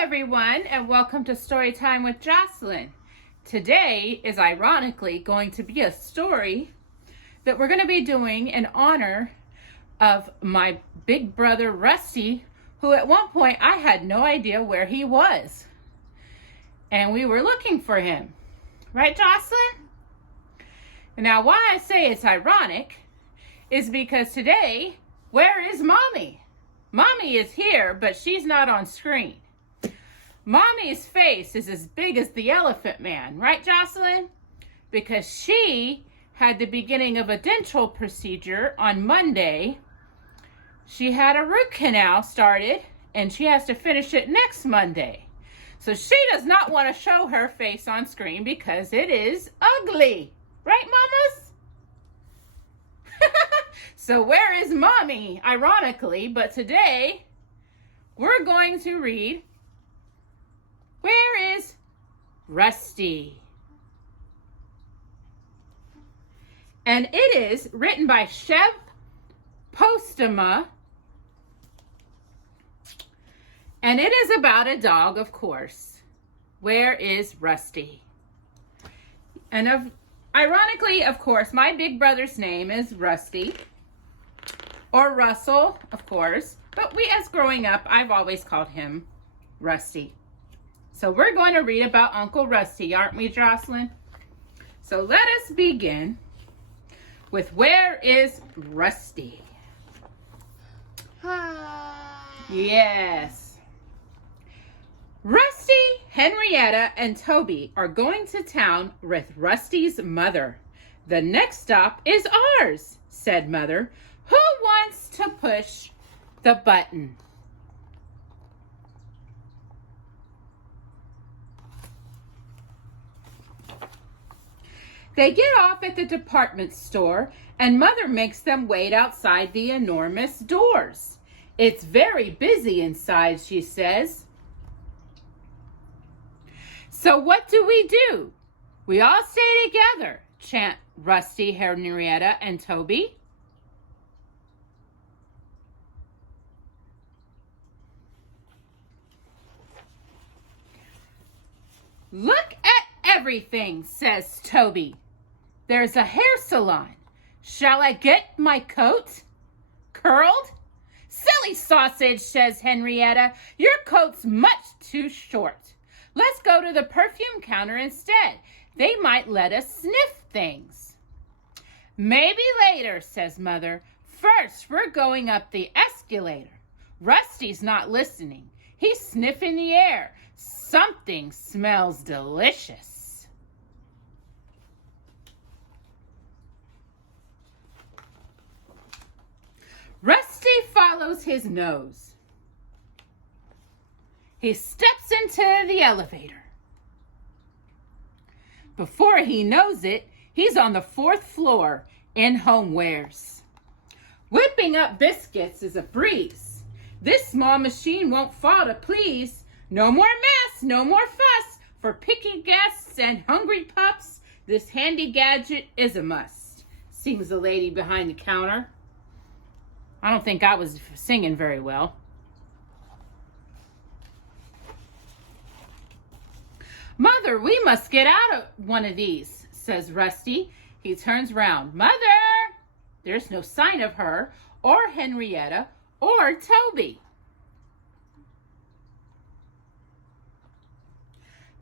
everyone, and welcome to Storytime with Jocelyn. Today is ironically going to be a story that we're going to be doing in honor of my big brother Rusty, who at one point I had no idea where he was. And we were looking for him. Right, Jocelyn? Now, why I say it's ironic is because today, where is Mommy? Mommy is here, but she's not on screen. Mommy's face is as big as the Elephant Man, right, Jocelyn? Because she had the beginning of a dental procedure on Monday. She had a root canal started, and she has to finish it next Monday. So she does not want to show her face on screen because it is ugly. Right, mamas? So where is Mommy, ironically? But today, we're going to read, Where is Rusty? And it is written by Sieb Posthuma. And it is about a dog, of course. Where is Rusty? And ironically, of course, my big brother's name is Rusty. Or Russell, of course. But as growing up, I've always called him Rusty. So we're going to read about Uncle Rusty, aren't we, Jocelyn? So let us begin with Where is Rusty? Yes. Rusty, Henrietta, and Toby are going to town with Rusty's mother. The next stop is ours, said Mother. Who wants to push the button? They get off at the department store, and Mother makes them wait outside the enormous doors. It's very busy inside, she says. So what do? We all stay together, chant Rusty, Henrietta, and Toby. Look at everything, says Toby. There's a hair salon. Shall I get my coat curled? Silly sausage, says Henrietta. Your coat's much too short. Let's go to the perfume counter instead. They might let us sniff things. Maybe later, says Mother. First, we're going up the escalator. Rusty's not listening. He's sniffing the air. Something smells delicious. Rusty follows his nose. He steps into the elevator. Before he knows it, he's on the 4th floor in homewares. Whipping up biscuits is a breeze. This small machine won't fall to please. No more mess, no more fuss. For picky guests and hungry pups, this handy gadget is a must, sings the lady behind the counter. I don't think I was singing very well. Mother, we must get out of one of these, says Rusty. He turns round. Mother! There's no sign of her, or Henrietta, or Toby.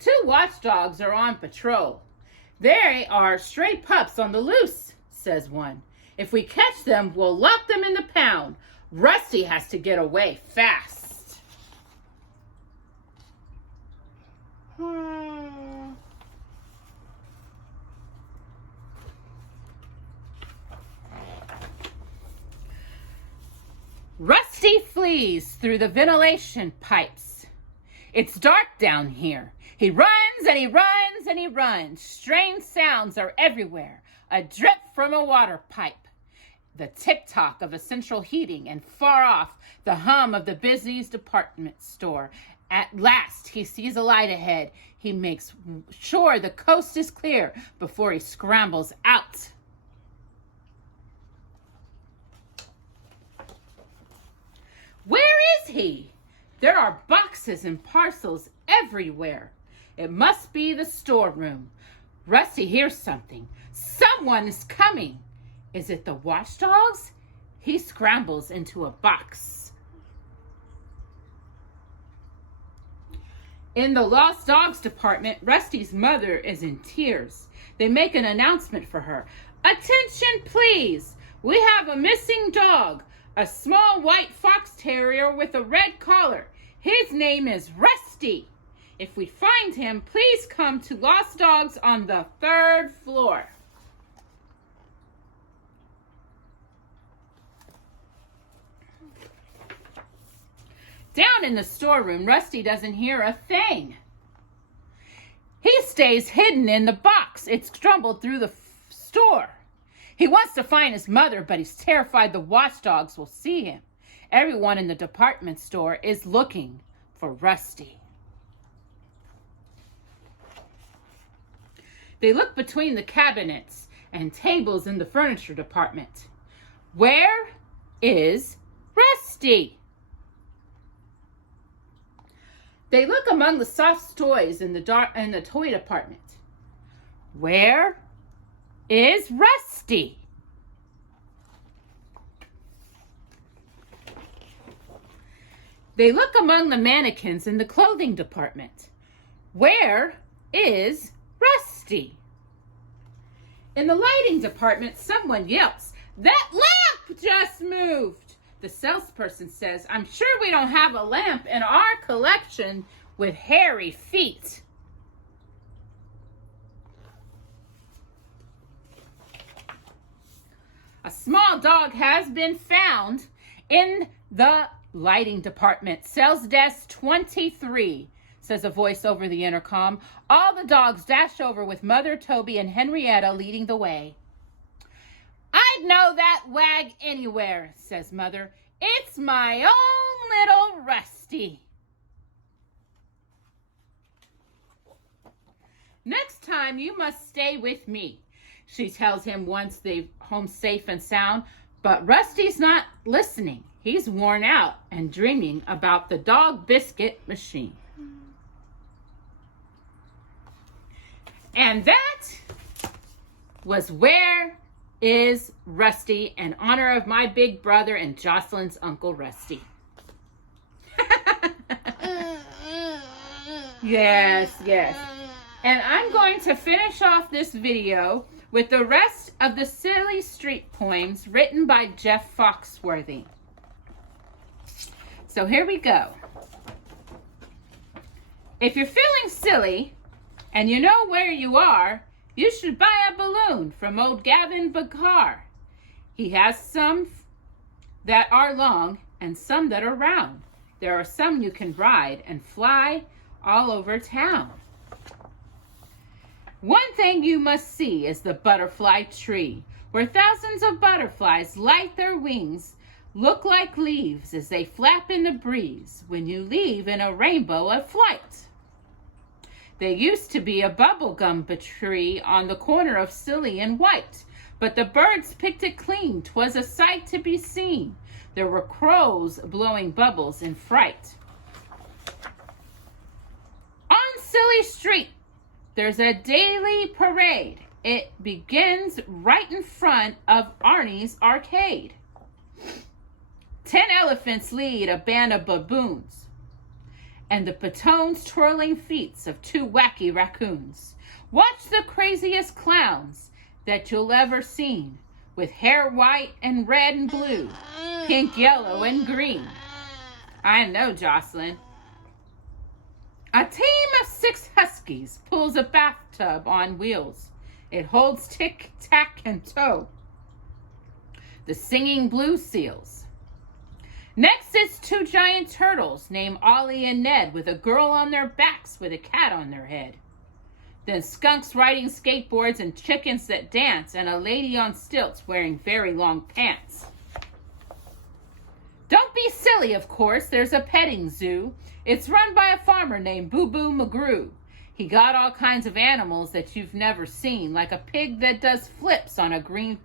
2 watchdogs are on patrol. They are stray pups on the loose, says one. If we catch them, we'll lock them in the pound. Rusty has to get away fast. Rusty flees through the ventilation pipes. It's dark down here. He runs and he runs and he runs. Strange sounds are everywhere. A drip from a water pipe. The tick-tock of a central heating, and far off, the hum of the busiest department store. At last, he sees a light ahead. He makes sure the coast is clear before he scrambles out. Where is he? There are boxes and parcels everywhere. It must be the storeroom. Rusty hears something. Someone is coming. Is it the watchdogs? He scrambles into a box. In the lost dogs department, Rusty's mother is in tears. They make an announcement for her. Attention, please. We have a missing dog, a small white fox terrier with a red collar. His name is Rusty. If we find him, please come to Lost Dogs on the 3rd floor. Down in the storeroom, Rusty doesn't hear a thing. He stays hidden in the box. It's stumbled through the store. He wants to find his mother, but he's terrified the watchdogs will see him. Everyone in the department store is looking for Rusty. They look between the cabinets and tables in the furniture department. Where is Rusty? They look among the soft toys in the toy department. Where is Rusty? They look among the mannequins in the clothing department. Where is Rusty? In the lighting department, someone yells, "That lamp just moved!" The salesperson says, "I'm sure we don't have a lamp in our collection with hairy feet." A small dog has been found in the lighting department. Sales desk 23, says a voice over the intercom. All the dogs dash over with Mother, Toby, and Henrietta leading the way. "I'd know that wag anywhere," says Mother. "It's my own little Rusty." "Next time you must stay with me," she tells him once they're home safe and sound. But Rusty's not listening. He's worn out and dreaming about the dog biscuit machine. And that was Where is Rusty, in honor of my big brother and Jocelyn's Uncle Rusty. Yes. And I'm going to finish off this video with the rest of the Silly Street poems written by Jeff Foxworthy. So here we go. If you're feeling silly and you know where you are, you should buy a balloon from old Gavin Bakar. He has some that are long and some that are round. There are some you can ride and fly all over town. One thing you must see is the butterfly tree, where thousands of butterflies light their wings, look like leaves as they flap in the breeze when you leave in a rainbow of flight. There used to be a bubblegum tree on the corner of Silly and White, but the birds picked it clean. 'Twas a sight to be seen. There were crows blowing bubbles in fright. On Silly Street, there's a daily parade. It begins right in front of Arnie's arcade. 10 elephants lead a band of baboons, and the patones twirling feet of 2 wacky raccoons. Watch the craziest clowns that you'll ever seen, with hair white and red and blue, pink, yellow, and green. I know, Jocelyn. A team of 6 huskies pulls a bathtub on wheels. It holds Tic, Tac, and Toe, the singing blue seals. Next is 2 giant turtles named Ollie and Ned, with a girl on their backs with a cat on their head. Then skunks riding skateboards and chickens that dance, and a lady on stilts wearing very long pants. Don't be silly, of course. There's a petting zoo. It's run by a farmer named Boo Boo McGrew. He got all kinds of animals that you've never seen, like a pig that does flips on a green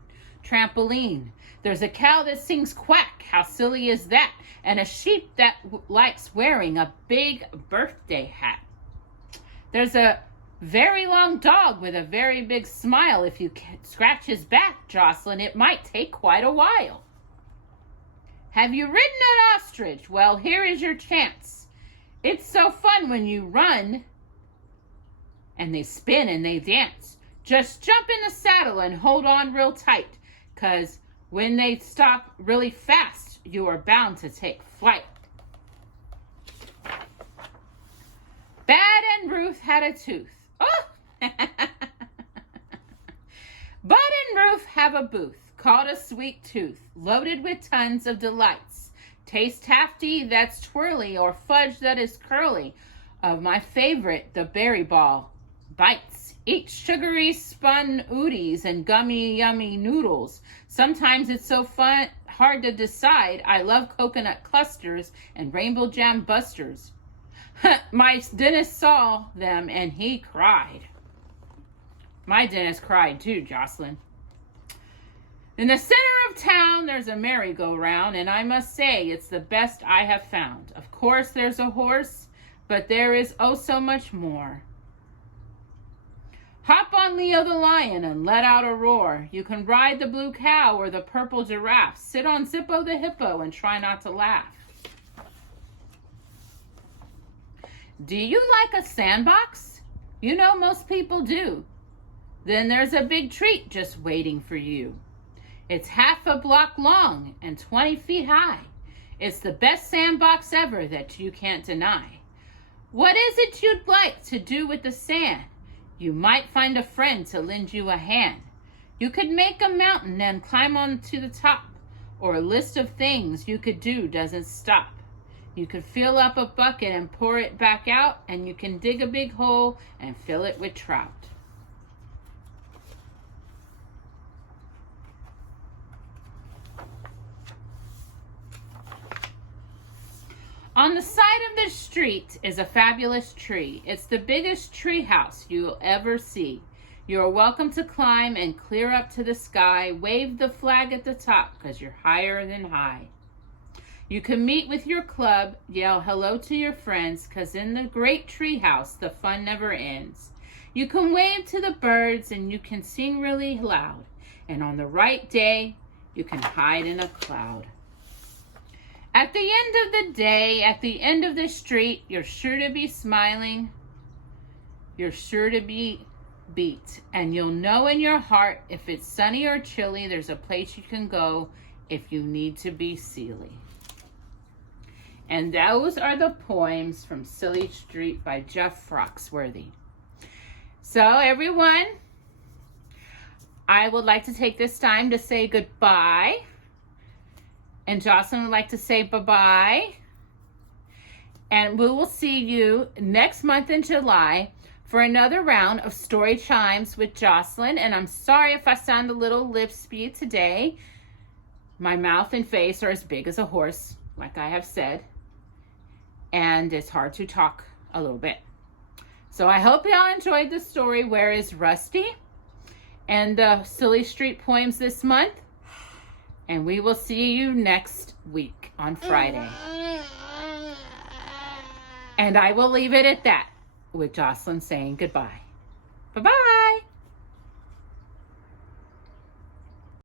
trampoline. There's a cow that sings quack. How silly is that? And a sheep that likes wearing a big birthday hat. There's a very long dog with a very big smile. If you scratch his back, Jocelyn, it might take quite a while. Have you ridden an ostrich? Well, here is your chance. It's so fun when you run and they spin and they dance. Just jump in the saddle and hold on real tight, because when they stop really fast, you are bound to take flight. Bad and Ruth had a tooth. Oh! Bud and Ruth have a booth called a sweet tooth, loaded with tons of delights. Taste taffy that's twirly, or fudge that is curly. Of my favorite, the berry ball bites. Eat sugary spun oodies and gummy yummy noodles. Sometimes it's so fun, hard to decide. I love coconut clusters and rainbow jam busters. My dentist saw them and he cried. My dentist cried too, Jocelyn. In the center of town, there's a merry-go-round, and I must say it's the best I have found. Of course, there's a horse, but there is oh so much more. Hop on Leo the lion and let out a roar. You can ride the blue cow or the purple giraffe. Sit on Zippo the hippo and try not to laugh. Do you like a sandbox? You know most people do. Then there's a big treat just waiting for you. It's half a block long and 20 feet high. It's the best sandbox ever that you can't deny. What is it you'd like to do with the sand? You might find a friend to lend you a hand. You could make a mountain and climb on to the top, or a list of things you could do doesn't stop. You could fill up a bucket and pour it back out, and you can dig a big hole and fill it with trout. On the side of the street is a fabulous tree. It's the biggest tree house you'll ever see. You're welcome to climb and clear up to the sky. Wave the flag at the top, because you're higher than high. You can meet with your club, yell hello to your friends, because in the great tree house, the fun never ends. You can wave to the birds and you can sing really loud. And on the right day, you can hide in a cloud. At the end of the day, at the end of the street, you're sure to be smiling. You're sure to be beat. And you'll know in your heart, if it's sunny or chilly, there's a place you can go if you need to be silly. And those are the poems from Silly Street by Jeff Foxworthy. So everyone, I would like to take this time to say goodbye. And Jocelyn would like to say bye-bye. And we will see you next month in July for another round of Story Chimes with Jocelyn. And I'm sorry if I sound a little lispy today. My mouth and face are as big as a horse, like I have said. And it's hard to talk a little bit. So I hope y'all enjoyed the story, Where is Rusty? And the Silly Street poems this month. And we will see you next week on Friday. And I will leave it at that with Jocelyn saying goodbye. Bye-bye.